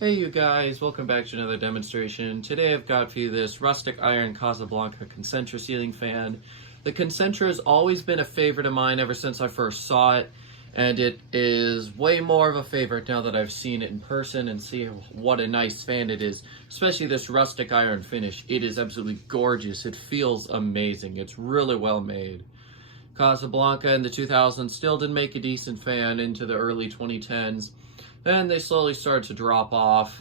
Hey you guys, welcome back to another demonstration. Today I've got for you this rustic iron Casablanca Concentra ceiling fan. The Concentra has always been a favorite of mine ever since I first saw it, and it is way more of a favorite now that I've seen it in person and see what a nice fan it is. Especially this rustic iron finish. It is absolutely gorgeous. It feels amazing. It's really well made. Casablanca in the 2000s still did make a decent fan into the early 2010s. Then they slowly started to drop off.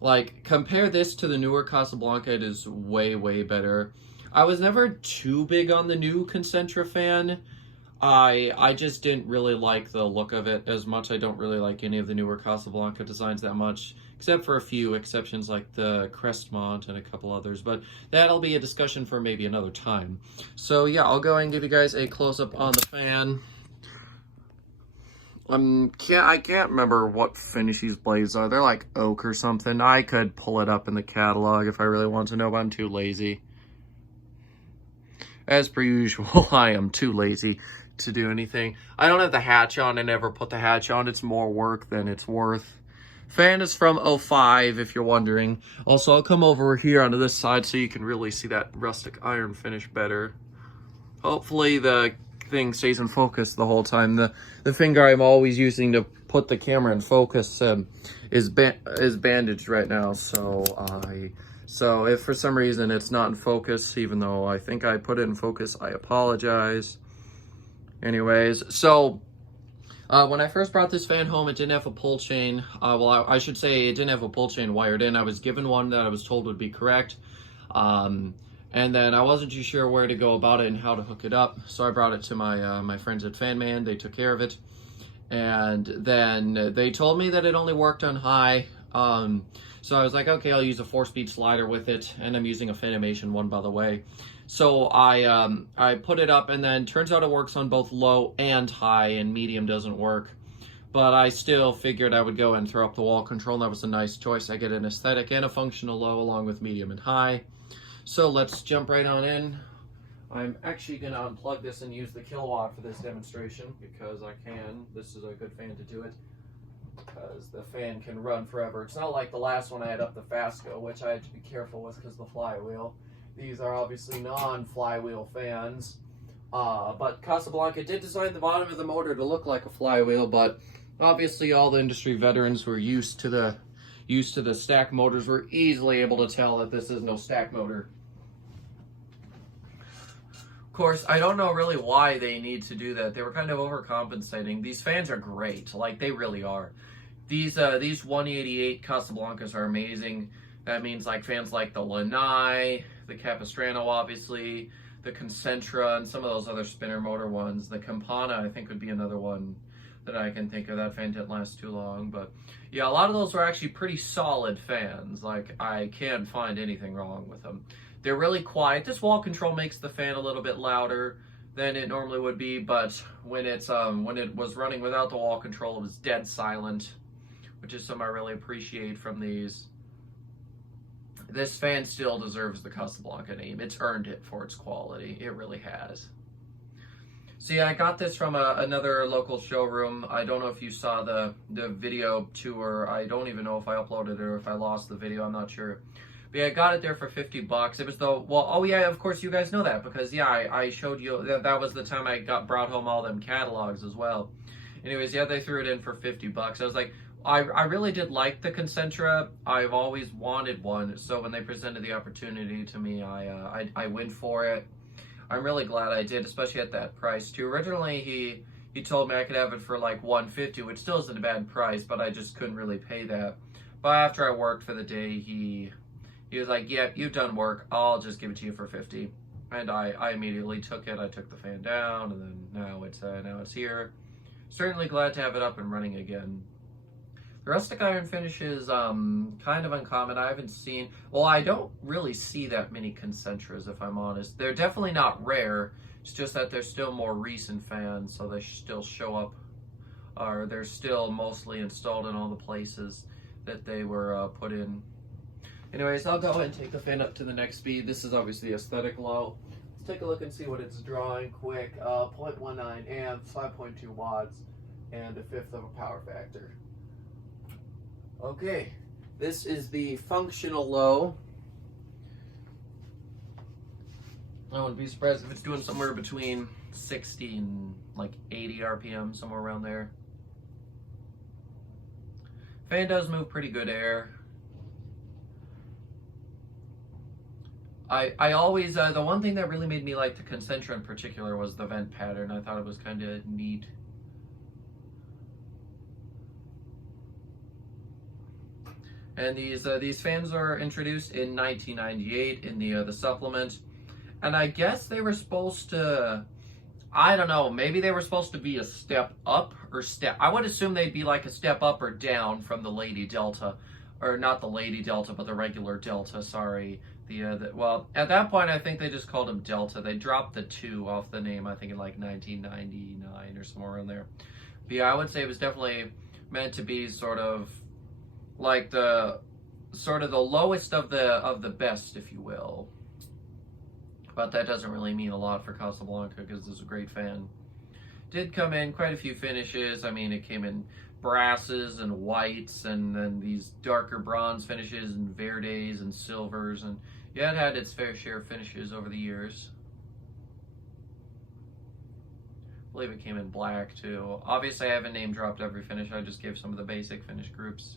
Like, compare this to the newer Casablanca, it is way, way better. I was never too big on the new Concentra fan. I just didn't really like the look of it as much. I don't really like any of the newer Casablanca designs that much, except for a few exceptions like the Crestmont and a couple others, but that'll be a discussion for maybe another time. So yeah, I'll go ahead and give you guys a close-up on the fan. I can't remember what finish these blades are. They're like oak or something. I could pull it up in the catalog if I really want to know, but I'm too lazy. As per usual, I am too lazy to do anything. I don't have the hatch on. I never put the hatch on. It's more work than it's worth. Fan is from 05, if you're wondering. Also, I'll come over here onto this side so you can really see that rustic iron finish better. Hopefully the thing stays in focus the whole time. The finger I'm always using to put the camera in focus is bandaged right now, so if for some reason it's not in focus, even though I think I put it in focus, I apologize. Anyways, so when I first brought this fan home, it didn't have a pull chain. Well, I should say it didn't have a pull chain wired in. I was given one that I was told would be correct. And then I wasn't too sure where to go about it and how to hook it up. So I brought it to my friends at FanMan. They took care of it. And then they told me that it only worked on high. So I was like, okay, I'll use a 4-speed slider with it. And I'm using a Fanimation one, by the way. So I put it up, and then turns out it works on both low and high, and medium doesn't work. But I still figured I would go and throw up the wall control, and that was a nice choice. I get an aesthetic and a functional low along with medium and high. So let's jump right on in. I'm actually going to unplug this and use the kilowatt for this demonstration because I can. This is a good fan to do it because the fan can run forever. It's not like the last one I had up, the Fasco, which I had to be careful with because of the flywheel. These are obviously non-flywheel fans. But Casablanca did design the bottom of the motor to look like a flywheel, but obviously all the industry veterans who are used to the stack motors were easily able to tell that this is no stack motor. Of course, I don't know really why they need to do that. They were kind of overcompensating. These fans are great, like they really are. These 188 Casablancas are amazing. That means like fans like the Lanai, the Capistrano obviously, the Concentra, and some of those other spinner motor ones. The Campana I think would be another one that I can think of. That fan didn't last too long, but yeah, a lot of those were actually pretty solid fans. Like, I can't find anything wrong with them. They're really quiet. This wall control makes the fan a little bit louder than it normally would be, but when it was running without the wall control, it was dead silent, which is something I really appreciate from these. This fan still deserves the Casablanca name. It's earned it for its quality. It really has. So yeah, I got this from another local showroom. I don't know if you saw the video tour. I don't even know if I uploaded it or if I lost the video. I'm not sure. But yeah, I got it there for $50. It was oh yeah, of course you guys know that because yeah, I showed you that was the time I brought home all them catalogs as well. Anyways, yeah, they threw it in for $50. I was like, I really did like the Concentra. I've always wanted one. So when they presented the opportunity to me, I went for it. I'm really glad I did, especially at that price too. Originally, he told me I could have it for like $150, which still isn't a bad price, but I just couldn't really pay that. But after I worked for the day, he was like, "Yeah, you've done work. I'll just give it to you for $50." And I immediately took it. I took the fan down, and then now it's here. Certainly glad to have it up and running again. The rustic iron finish is kind of uncommon. I haven't seen, well, I don't really see that many Concentras, if I'm honest. They're definitely not rare. It's just that they're still more recent fans, so they still show up, or they're still mostly installed in all the places that they were put in. Anyways, I'll go ahead and take the fan up to the next speed. This is obviously aesthetic low. Let's take a look and see what it's drawing quick. 0.19 amps, 5.2 watts, and a fifth of a power factor. Okay, This is the functional low. I wouldn't be surprised if it's doing somewhere between 60 and like 80 RPM, somewhere around there. Fan does move pretty good air. I always, the one thing that really made me like the Concentra in particular was the vent pattern. I thought it was kind of neat. And these fans are introduced in 1998 in the supplement. And I guess they were supposed to, I don't know, maybe they were supposed to be a step up or step, I would assume they'd be like a step up or down from the Lady Delta. Or not the Lady Delta, but the regular Delta, sorry. Well, at that point, I think they just called them Delta. They dropped the 2 off the name, I think in like 1999 or somewhere in there. But yeah, I would say it was definitely meant to be sort of like the lowest of the best, if you will. But that doesn't really mean a lot for Casablanca because it's a great fan. Did come in quite a few finishes. I mean, it came in brasses and whites, and then these darker bronze finishes and verdes and silvers, and yeah, it had its fair share of finishes over the years. I believe it came in black too. Obviously, I haven't name dropped every finish. I just gave some of the basic finish groups.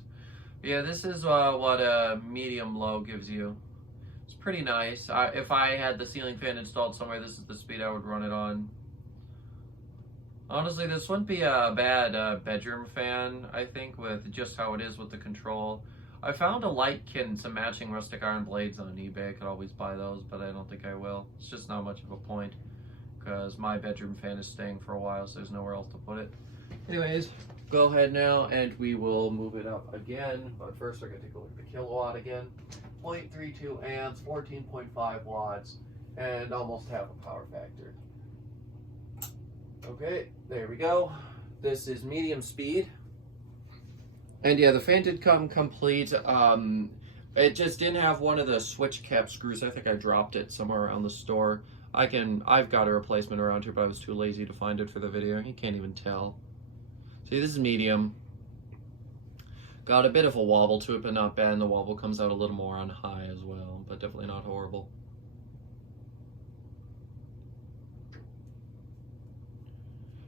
But yeah, this is what a medium low gives you. It's pretty nice. If I had the ceiling fan installed somewhere, this is the speed I would run it on. Honestly, this wouldn't be a bad bedroom fan, I think, with just how it is with the control. I found a light kit and some matching rustic iron blades on eBay. I could always buy those, but I don't think I will. It's just not much of a point, because my bedroom fan is staying for a while, so there's nowhere else to put it. Anyways, go ahead now, and we will move it up again. But first, we're going to take a look at the kilowatt again. 0.32 amps, 14.5 watts, and almost half a power factor. Okay, there we go. This is medium speed. And yeah, the fan did come complete. It just didn't have one of the switch cap screws. I think I dropped it somewhere around the store. I've got a replacement around here, but I was too lazy to find it for the video. You can't even tell. See, this is medium. Got a bit of a wobble to it, but not bad. And the wobble comes out a little more on high as well, but definitely not horrible.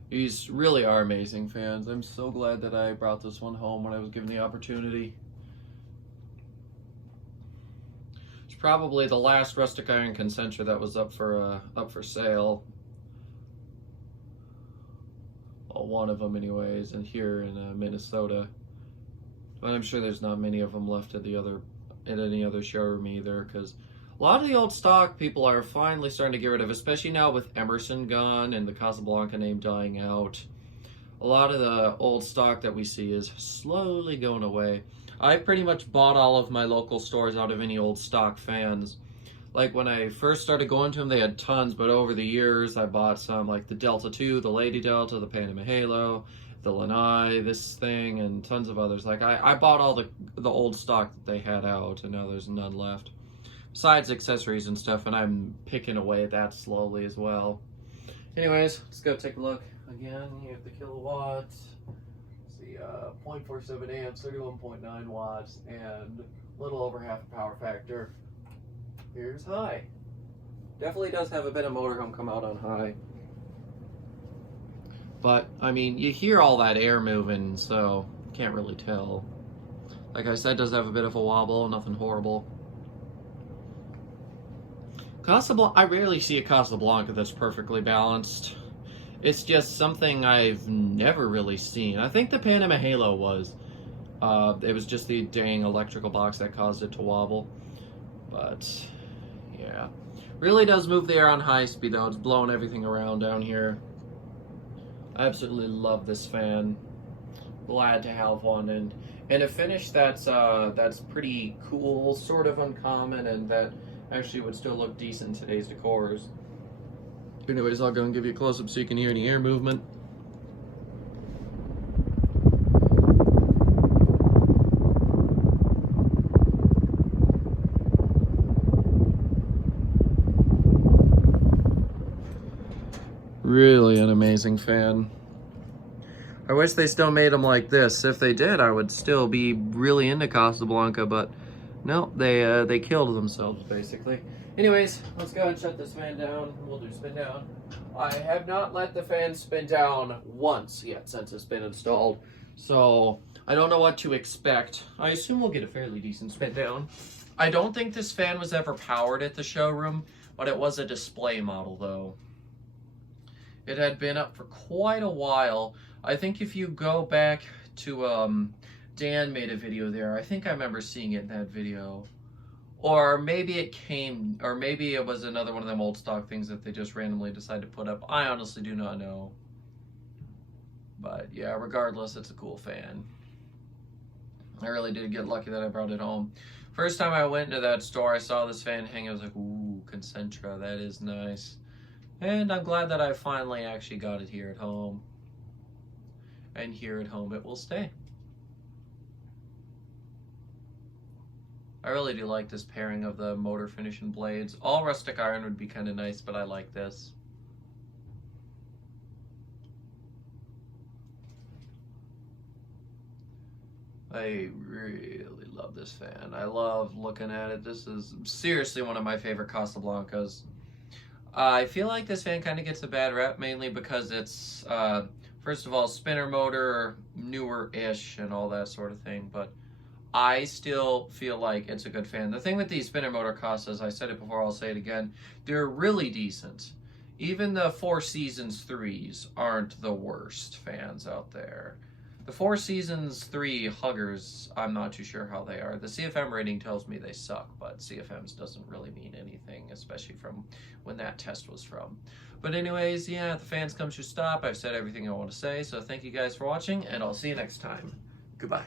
These really are amazing fans. I'm so glad that I brought this one home when I was given the opportunity. It's probably the last rustic iron Concentra that was up for sale. Well, one of them anyways, and here in Minnesota. But I'm sure there's not many of them left at any other showroom either, because a lot of the old stock people are finally starting to get rid of, especially now with Emerson gone and the Casablanca name dying out. A lot of the old stock that we see is slowly going away. I pretty much bought all of my local stores out of any old stock fans. Like when I first started going to them, they had tons, but over the years I bought some, like the Delta 2, the Lady Delta, the Panama Halo, the Lanai, this thing, and tons of others. Like I bought all the old stock that they had out, and now there's none left. Besides accessories and stuff, and I'm picking away at that slowly as well. Anyways, let's go take a look. Again, you have the kilowatts. Let's see, 0.47 amps, 31.9 watts, and a little over half a power factor. Here's high. Definitely does have a bit of motorhome come out on high. But, I mean, you hear all that air moving, so can't really tell. Like I said, does have a bit of a wobble, nothing horrible. I rarely see a Casablanca that's perfectly balanced. It's just something I've never really seen. I think the Panama Halo was. It was just the dang electrical box that caused it to wobble. But, yeah. Really does move the air on high speed, though. It's blowing everything around down here. I absolutely love this fan. Glad to have one. And a finish that's pretty cool, sort of uncommon, and that actually would still look decent in today's decors. Anyways, I'll go and give you a close-up so you can hear any air movement. Really an amazing fan. I wish they still made them like this. If they did, I would still be really into Casablanca, but no, they killed themselves, basically. Anyways, let's go and shut this fan down. We'll do spin down. I have not let the fan spin down once yet since it's been installed, so I don't know what to expect. I assume we'll get a fairly decent spin down. I don't think this fan was ever powered at the showroom, but it was a display model, though. It had been up for quite a while. I think if you go back to, Dan made a video there. I think I remember seeing it in that video. Or maybe it was another one of them old stock things that they just randomly decided to put up. I honestly do not know. But yeah, regardless, it's a cool fan. I really did get lucky that I brought it home. First time I went into that store, I saw this fan hanging. I was like, ooh, Concentra, that is nice. And I'm glad that I finally actually got it here at home. And here at home it will stay. I really do like this pairing of the motor finish and blades. All rustic iron would be kind of nice, but I like this. I really love this fan. I love looking at it. This is seriously one of my favorite Casablancas. I feel like this fan kind of gets a bad rep, mainly because it's, first of all, spinner motor, newer-ish, and all that sort of thing, but I still feel like it's a good fan. The thing with these spinner motor Casas, I said it before, I'll say it again, they're really decent. Even the Four Seasons 3s aren't the worst fans out there. The Four Seasons 3 Huggers, I'm not too sure how they are. The CFM rating tells me they suck, but CFMs doesn't really mean anything, especially from when that test was from. But anyways, yeah, the fans come to stop. I've said everything I want to say, so thank you guys for watching, and I'll see you next time. Goodbye.